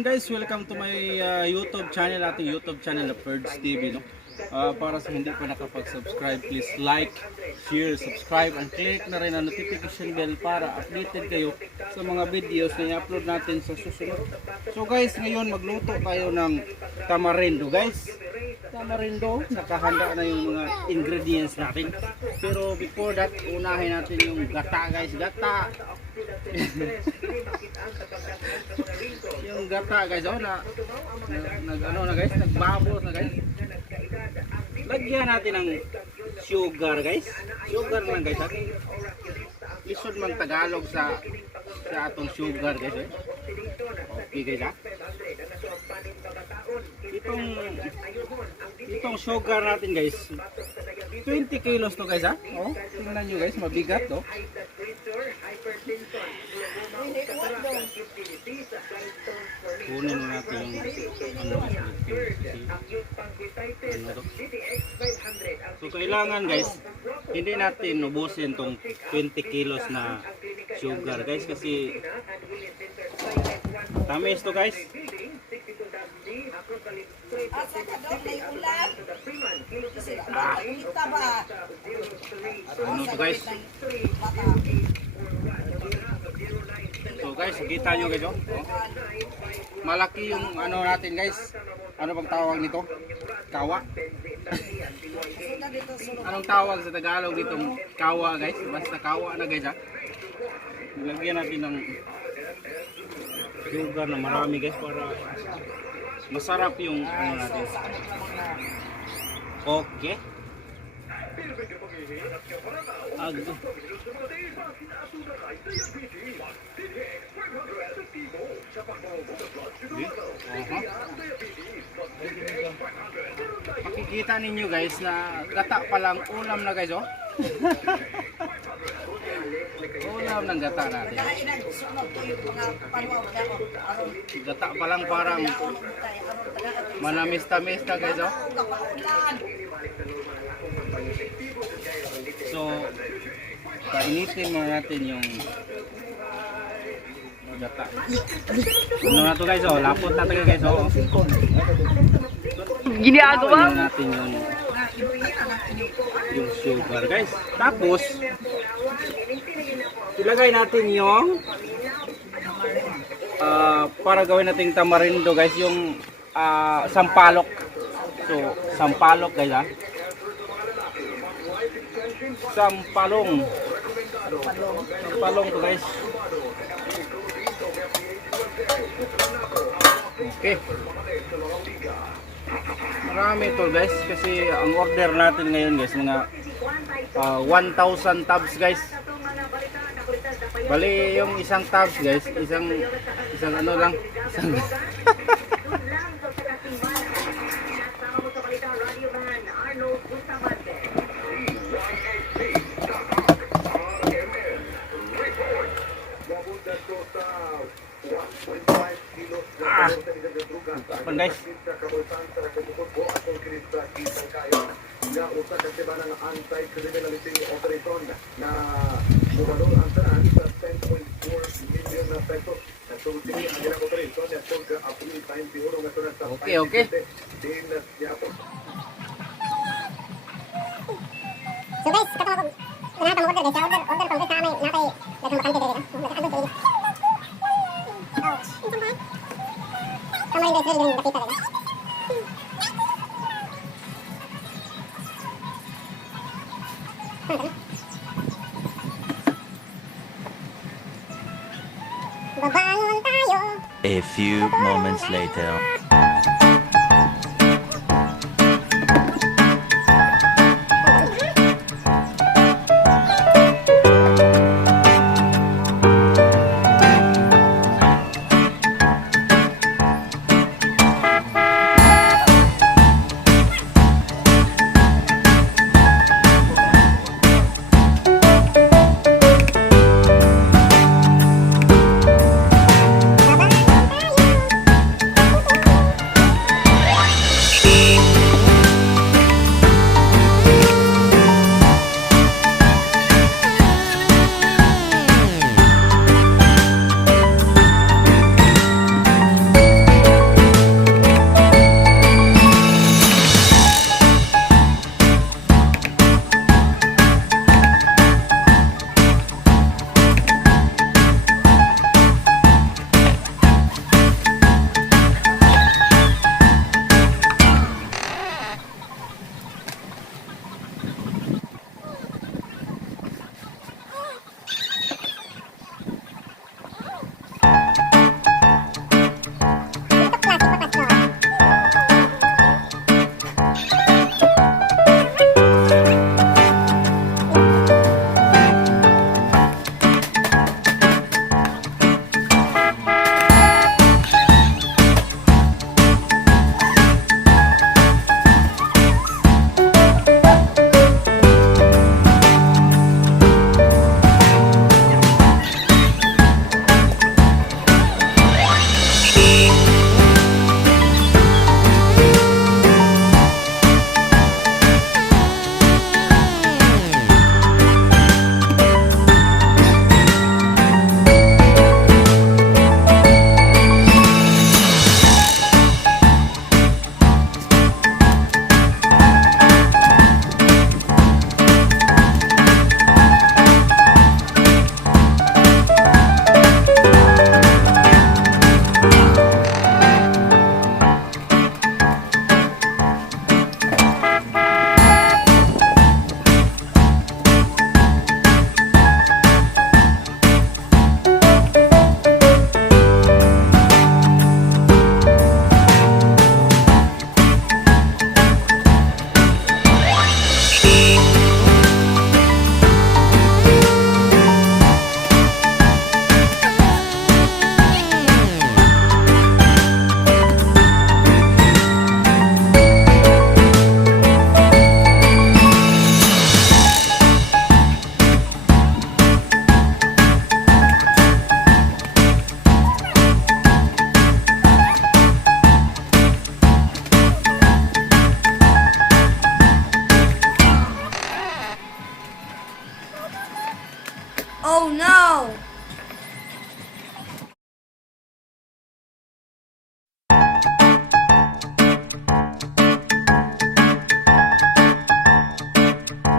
everyone guys, welcome to my YouTube channel, ating YouTube channel na FERDZ TV, no? Para sa hindi pa nakapag-subscribe, please like, share, subscribe, and click na rin ang notification bell para updated kayo sa mga videos na i-upload natin sa susunod. So guys, ngayon magluto tayo ng tamarindo guys. Tamarindo, nakahanda na yung mga ingredients natin. Pero before that, unahin natin yung gata guys, gata. Yung gata guys, oh, nagbabos na guys. Lagyan natin ng sugar guys. Sugar lang guys. Lisod man Tagalog sa atong sugar guys. Eh. Okay guys ha. Itong sugar natin guys. 20 kilos to guys ha. Oh, tingnan nyo guys, mabigat to. Kunin natin yung so kailangan guys, hindi natin ubusin tong 20 kilos na sugar guys kasi tamis to guys. Ano to guys? So guys, kita nyo guys, oh. Malaki yung ano natin guys. Ano bang tawag nito? Kawa. Anong tawag sa Tagalog ditong kawa guys? Basta kawa na guys ha. Lagyan natin ng sugar na marami guys para masarap yung ano natin. Okay. Agdo. Makikita ninyo guys na gata pa lang ulam na guys oh. Ulam ng gata natin. Gata pa lang parang manamis-tamis na guys oh. So painitin muna natin yung gata. Ano na to guys oh, lapot na tayo guys oh. Ginagawa natin yung sugar guys. Tapos ilagay natin yung para gawin nating tamarindo guys, yung sampalok. So sampalok guys ha. Sampalong to guys. Okay. Marami ito guys kasi ang order natin ngayon guys mga 1,000 tubs guys. Bali yung isang tubs guys, isang ano lang, isang Kapan guys? Okay, okay. So guys, katong ako order guys, order pang guys sa amay natay daghang bakante diri. Tamarin guys, dili nakita talaga. Babangon tayo. A few moments later. go!